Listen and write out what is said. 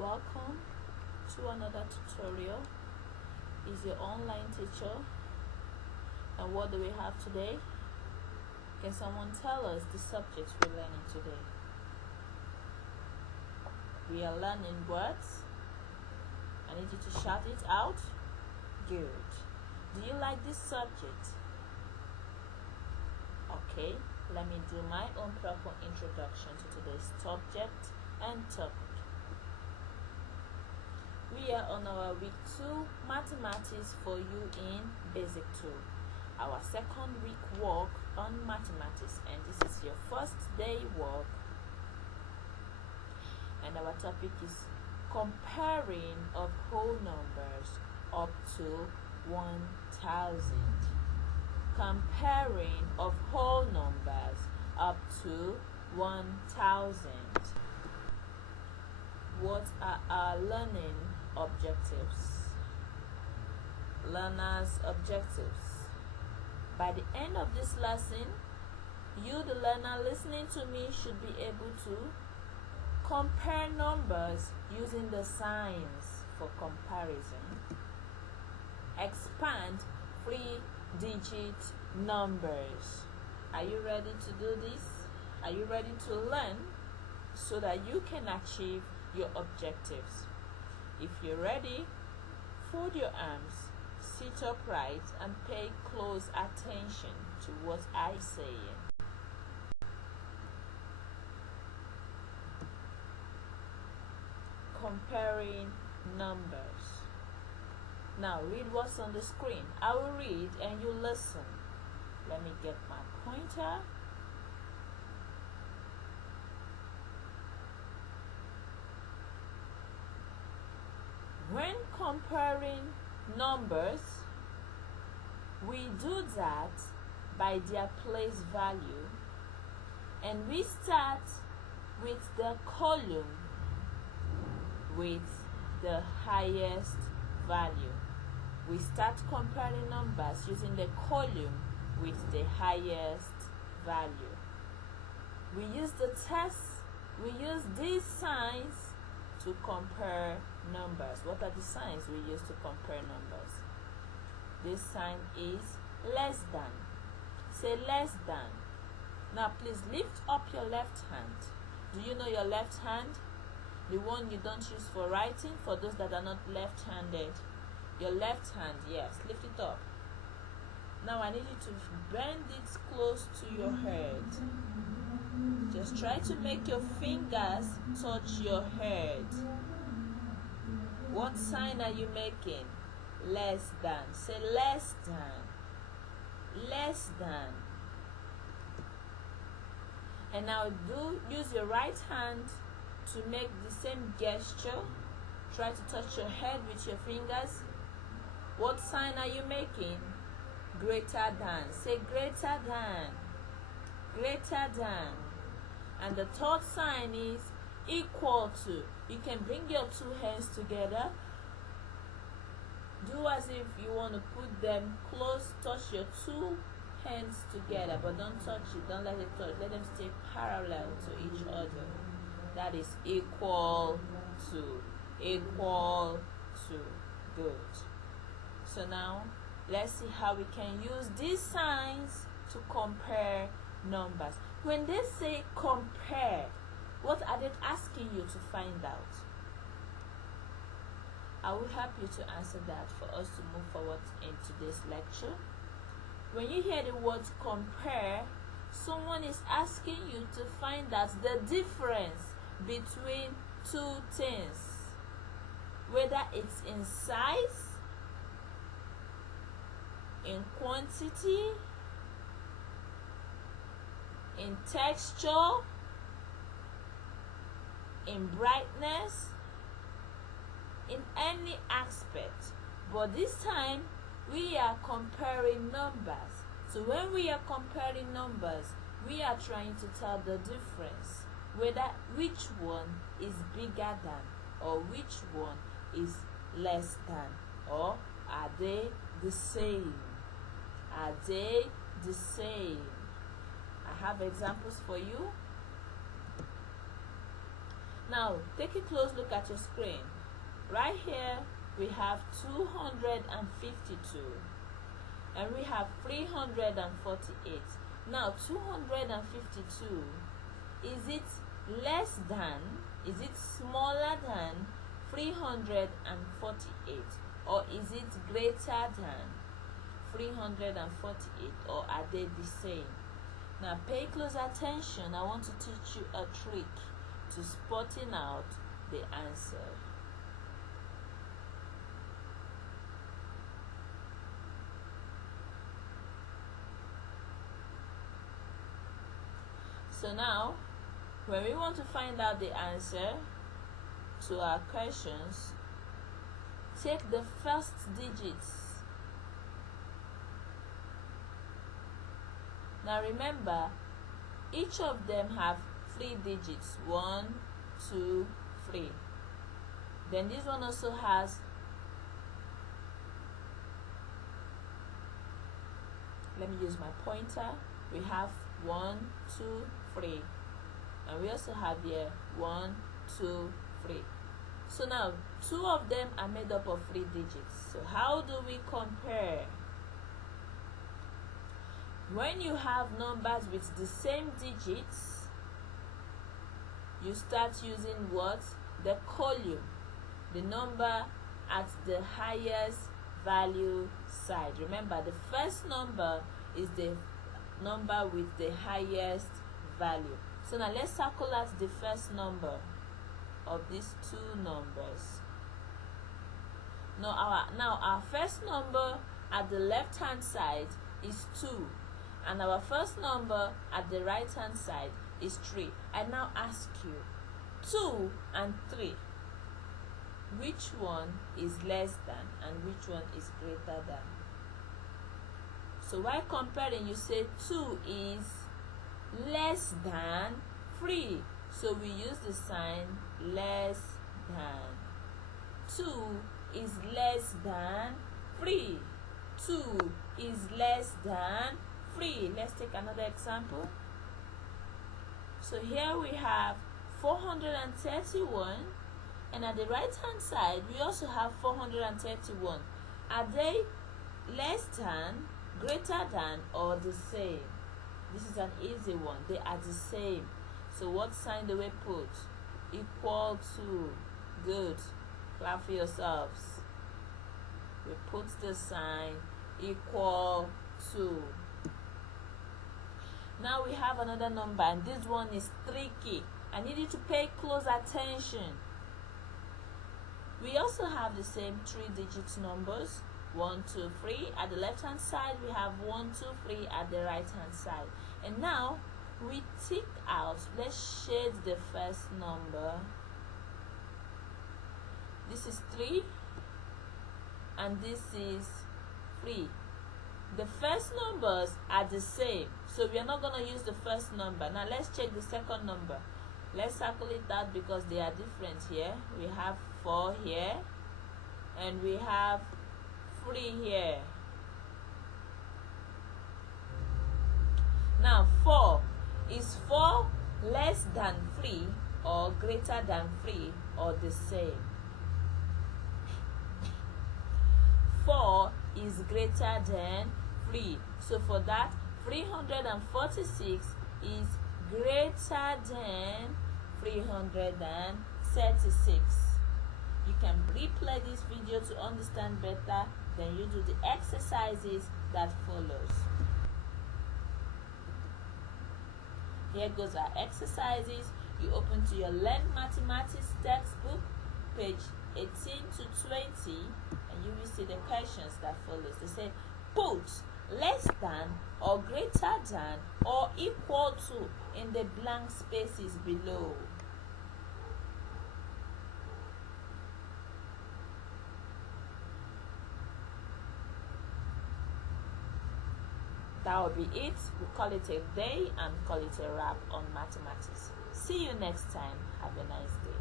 Welcome to another tutorial. Is your online teacher, and what do we have today? Can someone tell us the subjects we're learning today? We are learning words. I need you to shout it out. Good. Do you like this subject? Okay, let me do my own proper introduction to today's subject and topic. We are on our week 2 mathematics for you in basic 2, our second week work on mathematics, and this is your first day work, and our topic is comparing of whole numbers up to 1000. Comparing of whole numbers up to 1000. What are our learning objectives? Learners' objectives. By the end of this lesson, you, the learner listening to me, should be able to compare numbers using the signs for comparison. Expand 3-digit numbers. Are you ready to do this? Are you ready to learn so that you can achieve your objectives? If you're ready, fold your arms, sit upright, and pay close attention to what I'm saying. Comparing numbers. Now read what's on the screen. I will read and you listen. Let me get my pointer. When comparing numbers, we do that by their place value, and we start with the column with the highest value. We start comparing numbers using the column with the highest value. We use the test, we use these signs to compare numbers. What are the signs we use to compare numbers? This sign is less than. Say less than. Now please lift up your left hand. Do you know your left hand? The one you don't use for writing, for those that are not left-handed. Your left hand, yes, lift it up. Now I need you to bend it close to your head. Just try to make your fingers touch your head. What sign are you making? Less than. Say less than. Less than. And now use your right hand to make the same gesture. Try to touch your head with your fingers. What sign are you making? Greater than. Say greater than. Greater than. And the third sign is equal to. You can bring your two hands together. Do as if you want to put them close. Touch your two hands together, but don't touch it. Don't let it touch. Let them stay parallel to each other. That is equal to. Equal to. Good. So now, let's see how we can use these signs to compare numbers. When they say compare, what are they asking you to find out? I will help you to answer that for us to move forward in today's lecture. When you hear the word compare, someone is asking you to find out the difference between two things, whether it's in size, in quantity, in texture, in brightness, in any aspect. But this time we are comparing numbers. So when we are comparing numbers, we are trying to tell the difference, whether which one is bigger than or which one is less than, or are they the same? Are they the same? I have examples for you. Now take a close look at your screen. Right here we have 252 and we have 348. Now 252, is it less than, is it smaller than 348, or is it greater than 348, or are they the same? Now pay close attention. I want to teach you a trick to spotting out the answer. So now, when we want to find out the answer to our questions, take the first digits. Now remember, each of them have 3 digits. 1, 2, 3. Then this one also has let me use my pointer. We have 1, 2, 3, and we also have here 1, 2, 3. So now 2 of them are made up of 3 digits. So how do we compare? When you have numbers with the same digits, you start using what? The column, the number at the highest value side. Remember, the first number is the number with the highest value. So now let's circle out the first number of these 2 numbers. Now our first number at the left hand side is 2, and our first number at the right hand side is 3. I now ask you, 2 and 3, which one is less than and which one is greater than? So while comparing, you say 2 is less than 3. So we use the sign less than. 2 is less than 3. 2 is less than 3. Let's take another example. So here we have 431, and at the right hand side we also have 431. Are they less than, greater than, or the same? This is an easy one. They are the same. So what sign do we put? Equal to. Good. Clap for yourselves. We put the sign equal to. Now we have another number, and this one is tricky. I need you to pay close attention. We also have the same 3-digit numbers. 1, 2, 3. At the left hand side we have 1, 2, 3 at the right hand side. And now we tick out, let's shade the first number. This is 3 and this is 3. The first numbers are the same, so we are not going to use the first number. Now let's check the second number. Let's circle it out because they are different here. We have 4 here and we have 3 here. Now 4, is 4 less than 3 or greater than 3 or the same? 4 is greater than 3. So for that, 346 is greater than 336. You can replay this video to understand better. Then you do the exercises that follows. Here goes our exercises. You open to your Learn Mathematics textbook, page 18 to 20, and you will see the questions that follows. They say, put less than or greater than or equal to in the blank spaces below. That will be it. We call it a day and call it a wrap on mathematics. See you next time. Have a nice day.